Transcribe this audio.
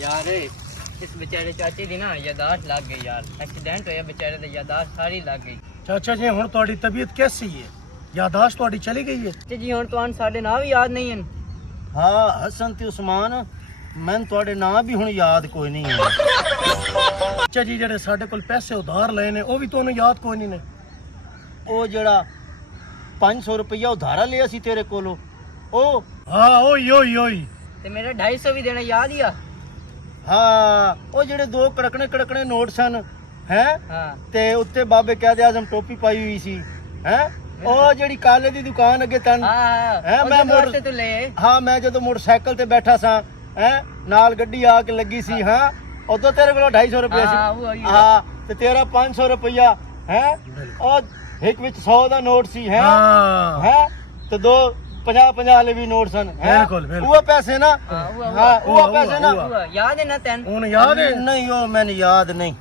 यार इस बेचारे चाचे दी ना यादाश्त लग गई यार। एक्सीडेंट होया बेचारे दी यादाश्त सारी लग गई। चाचा जी हुण तुहाडी तबीयत कैसी है? यादाश्त तुहाडी चली गई है? चाचा जी हुण तुहानू साडे नाम भी याद नहीं है। हाँ हसन ते उस्मान मैं तुहाडे नाम भी हुण याद कोई नहीं है। चाचा जी जेड़े साडे कोल पैसे उधार लए ने ओ भी तुहानू याद कोई नहीं ने? ओ जेड़ा 500 रुपया उधारा लिया सी तेरे कोलों ओ हाँ ओही ओही ओही। ते मेरा 250 भी देना याद ही आ। हाँ ओ जेड़े दो कड़कने कड़कने नोट सन हैं हाँ ते उत्ते बाबे कहदे आजम टोपी पाई हुई सी हैं ओ जेड़ी काले दी दुकान अगे तन हाँ मैं मोड़ से तू ले हाँ मैं जदों मोटरसाइकिल ते बैठा सा हैं नाल गड्डी आके लगी सी हाँ उदों तेरे कोलों 250 रुपया हाँ, वो सी ही। हाँ ते तेरा 500 रुपया हैं और एक विच 100 दा नोट सी हैं हाँ हैं ते दो 50 वाले भी नोट सन हैं बिल्कुल, बिल्कुल। वो पैसे ना हाँ, वो हाँ वो वो, पैसे ना वो। याद है ना तेन? हुण याद है? नहीं वो मैंने याद नहीं